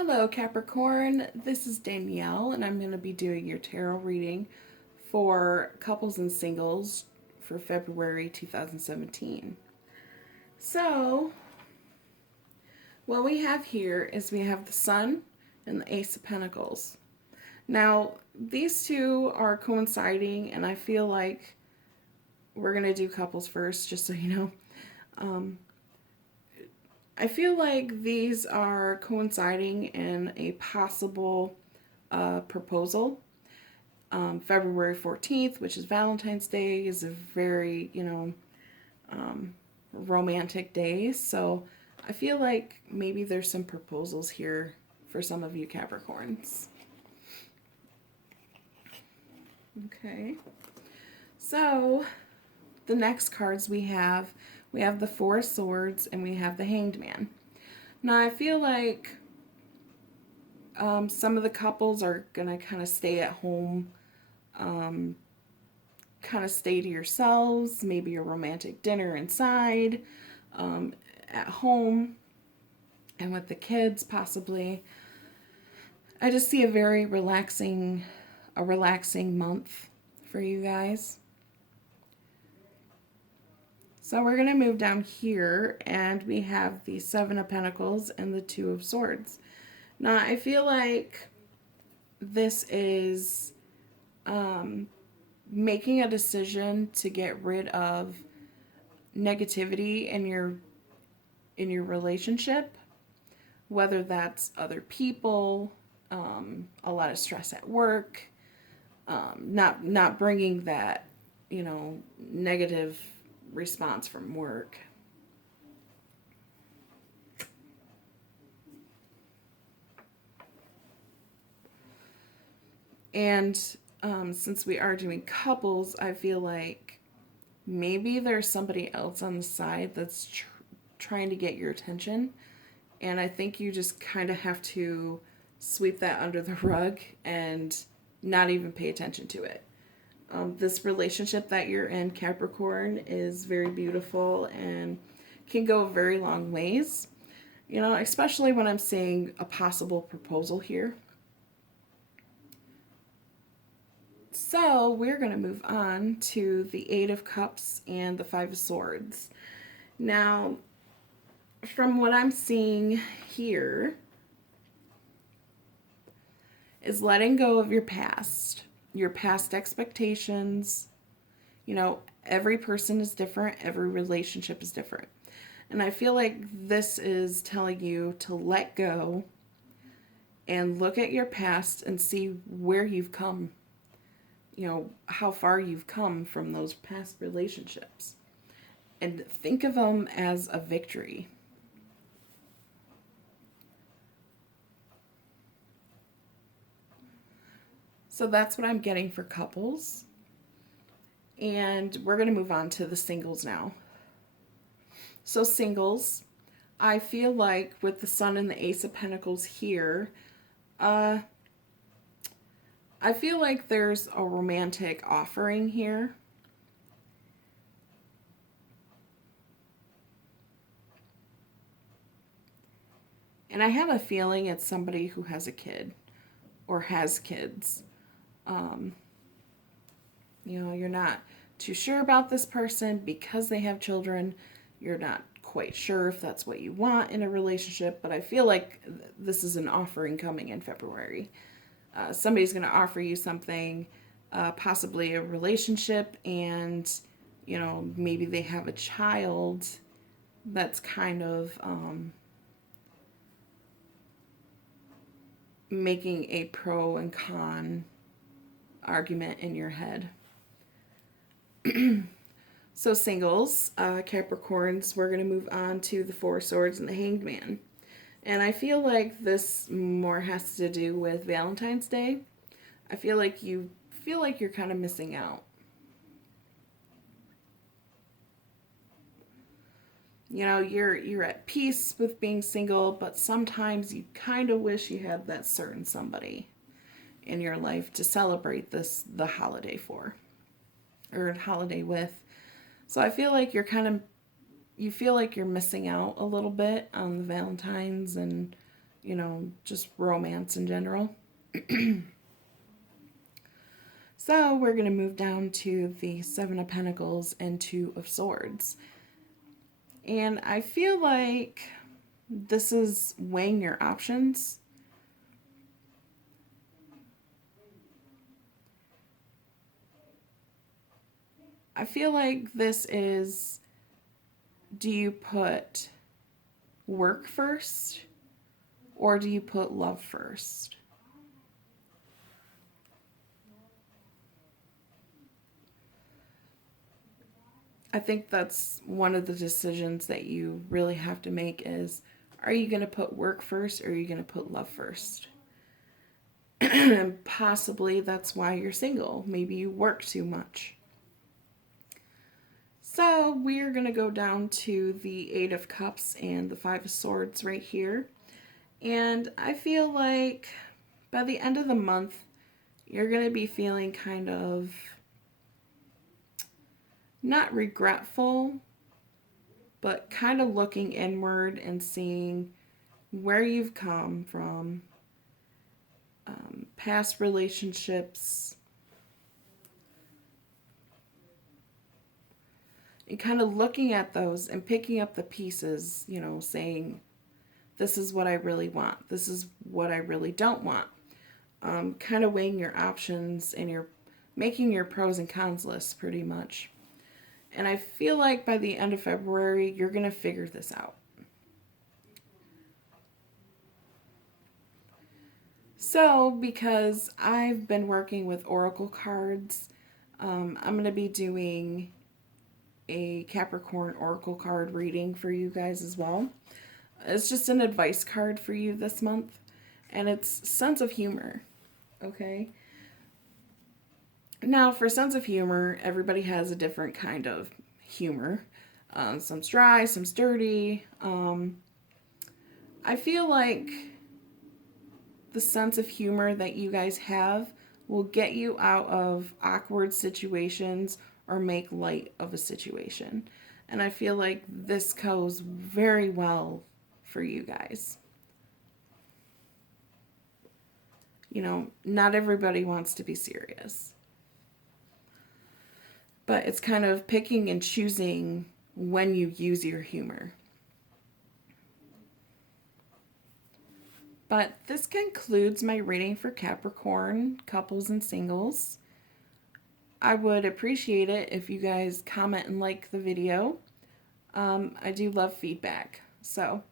Hello, Capricorn. This is Danielle, and I'm going to be doing your tarot reading for couples and singles for February 2017. So, what we have here is we have the Sun and the Ace of Pentacles. Now, these two are coinciding, and I feel like we're going to do couples first, just so you know. I feel like these are coinciding in a possible proposal. February 14th, which is Valentine's Day, is a very, romantic day. So I feel like maybe there's some proposals here for some of you Capricorns. Okay. So the next cards we have the Four of Swords and we have the Hanged Man. Now I feel like some of the couples are going to kind of stay at home, kind of stay to yourselves, maybe a romantic dinner inside, at home, and with the kids possibly. I just see a very relaxing month for you guys. So we're going to move down here, and we have the Seven of Pentacles and the Two of Swords. Now, I feel like this is making a decision to get rid of negativity in your relationship, whether that's other people, a lot of stress at work, not bringing that, negative response from work. And since we are doing couples, I feel like maybe there's somebody else on the side that's trying to get your attention. And I think you just kind of have to sweep that under the rug and not even pay attention to it. This relationship that you're in, Capricorn, is very beautiful and can go very long ways. Especially when I'm seeing a possible proposal here. So we're going to move on to the Eight of Cups and the Five of Swords. Now, from what I'm seeing here, is letting go of your past expectations. Every person is different, every relationship is different. And I feel like this is telling you to let go and look at your past and see where you've come, how far you've come from those past relationships. And think of them as a victory. So that's what I'm getting for couples. And we're going to move on to the singles now. So singles, I feel like with the Sun and the Ace of Pentacles here, I feel like there's a romantic offering here. And I have a feeling it's somebody who has a kid or has kids. You're not too sure about this person because they have children. You're not quite sure if that's what you want in a relationship, but I feel like this is an offering coming in February. Somebody's going to offer you something, possibly a relationship, and maybe they have a child that's kind of making a pro and con argument in your head. So singles, Capricorns, we're going to move on to the Four Swords and the Hanged Man. And I feel like this more has to do with Valentine's Day. I feel like you're kind of missing out. You're at peace with being single, but sometimes you kind of wish you had that certain somebody in your life to celebrate the holiday for, or holiday with. So I feel like you feel like you're missing out a little bit on the Valentine's and you know, just romance in general. So we're going to move down to the Seven of Pentacles and Two of Swords. And I feel like this is weighing your options. I feel like this is, do you put work first or do you put love first? I think that's one of the decisions that you really have to make is, are you going to put work first or are you going to put love first? And possibly that's why you're single. Maybe you work too much. So we're going to go down to the Eight of Cups and the Five of Swords right here. And I feel like by the end of the month, you're going to be feeling kind of not regretful, but kind of looking inward and seeing where you've come from, past relationships, and kind of looking at those and picking up the pieces, you know, saying, this is what I really want. This is what I really don't want. Kind of weighing your options and you're making your pros and cons lists pretty much. And I feel like by the end of February, you're going to figure this out. So, because I've been working with Oracle cards, I'm going to be doing a Capricorn Oracle card reading for you guys as well. It's just an advice card for you this month, and it's sense of humor, okay? Now, for sense of humor, everybody has a different kind of humor. Some's dry, some's dirty. I feel like the sense of humor that you guys have will get you out of awkward situations or make light of a situation. And I feel like this goes very well for you guys. You know, not everybody wants to be serious. But it's kind of picking and choosing when you use your humor. But this concludes my reading for Capricorn, couples and singles. I would appreciate it if you guys comment and like the video. I do love feedback. So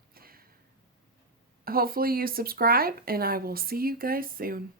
hopefully you subscribe, and I will see you guys soon.